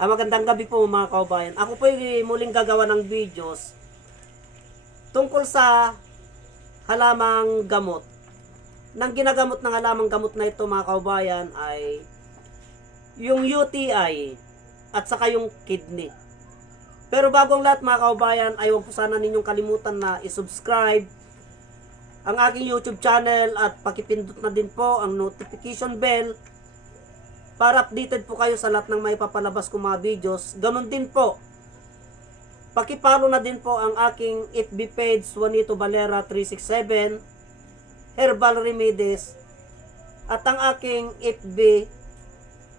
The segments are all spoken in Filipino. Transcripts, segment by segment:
Ah, magandang gabi po mga kaubayan. Ako po yung muling gagawa ng videos tungkol sa halamang gamot. Nang ginagamot ng halamang gamot na ito mga kaubayan ay yung UTI at saka yung kidney. Pero bago ang lahat mga kaubayan ay huwag po sana ninyong kalimutan na isubscribe ang aking YouTube channel at pakipindot na din po ang notification bell para updated po kayo sa lahat ng may papalabas kong mga videos. Ganon din po. Pakipalo na din po ang aking FB page Juanito Valera 367 Herbal Remedies at ang aking FB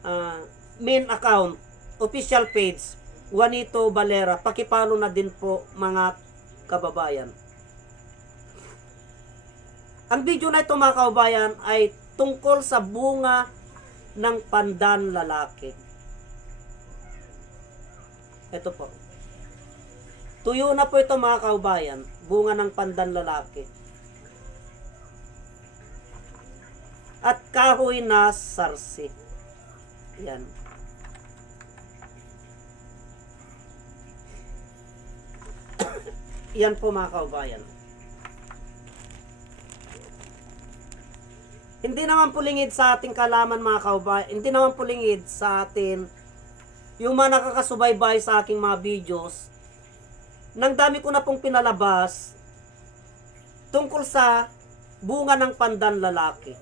ah, main account official page Juanito Valera. Pakipalo na din po mga kababayan. Ang video na ito mga kababayan ay tungkol sa bunga ng pandan lalaki. Ito po. Tuyo na po ito mga kaubayan. Bunga ng pandan lalaki. At kahoy na sarsi. Yan. Yan po mga kaubayan. Hindi naman pulingid sa ating kalaman mga kaubayan. Hindi naman pulingid sa atin yung mga nakakasubaybay sa aking mga videos. Nang dami ko na pong pinalabas tungkol sa bunga ng pandan lalaki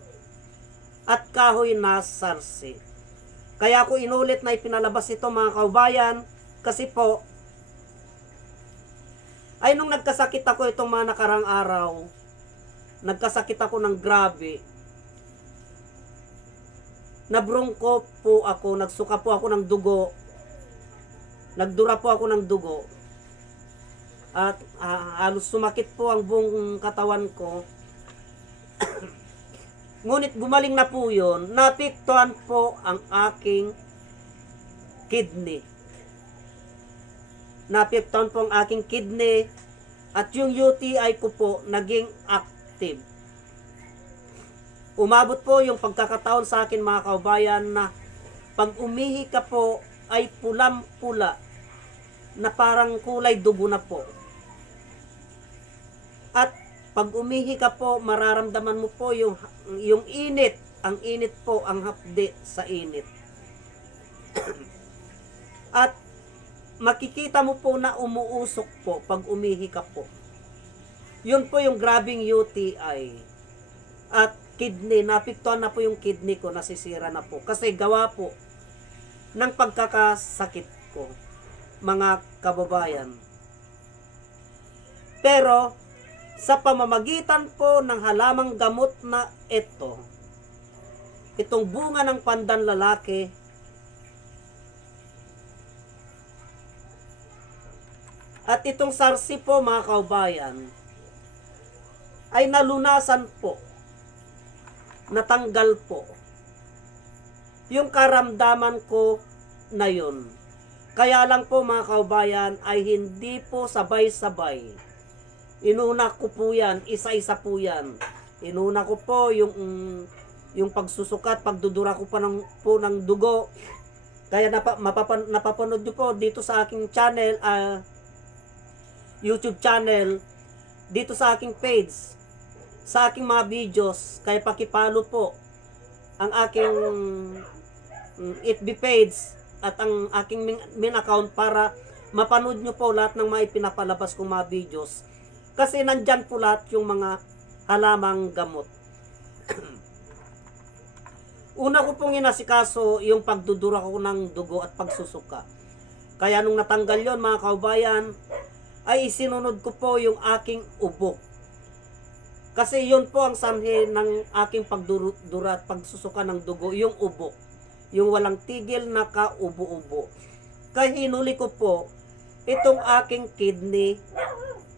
at kahoy na sarsi. Kaya ko inulit na ipinalabas ito mga kaubayan kasi po ay nung nagkasakit ako itong mga nakarang araw, nagkasakit ako ng grabe, nabrungko po ako, nagsuka po ako ng dugo, nagdura po ako ng dugo, at ah, halos sumakit po ang buong katawan ko. Ngunit gumaling na po yun, napiktuhan po ang aking kidney. Napiktuhan po ang aking kidney at yung UTI ko po naging active. Umabot po yung pagkakataon sa akin mga kaubayan na pag umihi ka po ay pulam-pula na parang kulay dugo na po. At pag umihi ka po, mararamdaman mo po yung, yung init. Ang init po, ang hapde sa init. At makikita mo po na umuusok po pag umihi ka po. Yun po yung grabing UTI. At kidney, napiktuhan na po yung kidney ko, nasisira na po. Kasi gawa po ng pagkakasakit ko, mga kababayan. Pero, sa pamamagitan po ng halamang gamot na ito, itong bunga ng pandan lalaki, at itong sarsi po mga kaubayan, ay nalunasan po, natanggal po, yung karamdaman ko na yun. Kaya lang po mga kaubayan ay hindi po sabay-sabay. Inuna ko po yan, isa-isa po yan. Inuna ko po yung yung pagsusukat, pagdudura ko pa ng, po ng dugo. Kaya napa, mapapan, napapanood nyo po dito sa aking channel, ah, YouTube channel, dito sa aking page, sa aking mga videos, kaya pakipalo po ang aking mm, FB page at ang aking min account para mapanood nyo po lahat ng mga ipinapalabas kong mga videos. Kasi nandyan po lahat yung mga halamang gamot. Una ko pong inasikaso yung pagdudura ko ng dugo at pagsusuka. Kaya nung natanggal yon mga kaubayan, ay isinunod ko po yung aking ubo. Kasi yun po ang sanhi ng aking pagdura at pagsusuka ng dugo, yung ubo. Yung walang tigil na kaubo-ubo. Kaya hinuli ko po itong aking kidney,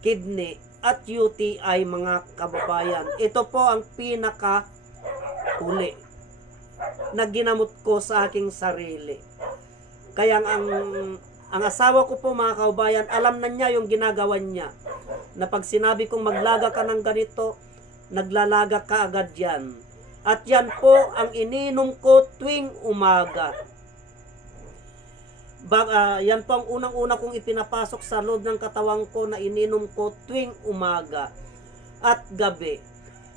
kidney at UTI mga kababayan. Ito po ang pinaka huli na ginamot ko sa aking sarili. Kaya ang ang asawa ko po mga kaubayan, alam na niya yung ginagawa niya. Na pag sinabi kong maglaga ka ng ganito, naglalaga ka agad yan. At yan po ang ininom ko tuwing umaga. Bag, ah, yan po ang unang-una kong ipinapasok sa loob ng katawang ko na ininom ko tuwing umaga at gabi.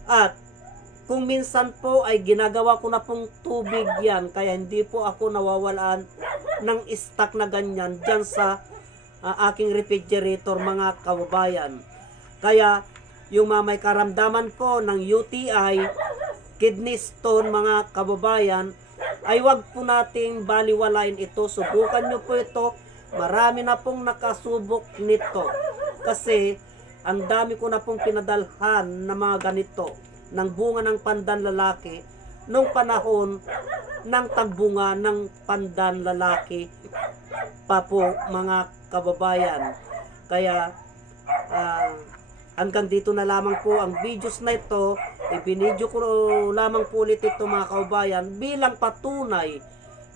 At kung minsan po ay ginagawa ko na pong tubig yan kaya hindi po ako nawawalan ng stock na ganyan dyan sa ah, aking refrigerator mga kababayan. Kaya yung mga may karamdaman po ng UTI, kidney stone mga kababayan, ay wag po nating baliwalain ito. Subukan nyo po ito. Marami na pong nakasubok nito. Kasi ang dami ko na pong pinadalhan na mga ganito ng bunga ng pandan lalaki nung panahon ng tagbunga ng pandan lalaki pa po mga kababayan. Kaya ah, hanggang dito na lamang po ang videos na ito. Ibinidyo ko lamang po ulit ito mga kababayan bilang patunay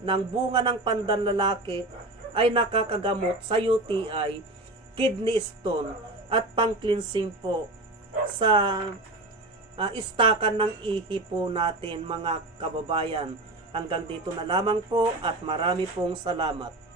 ng bunga ng pandan lalaki ay nakakagamot sa UTI, kidney stone at pang-cleansing po sa ah, istakan ng ihi po natin mga kababayan. Hanggang dito na lamang po at marami pong salamat.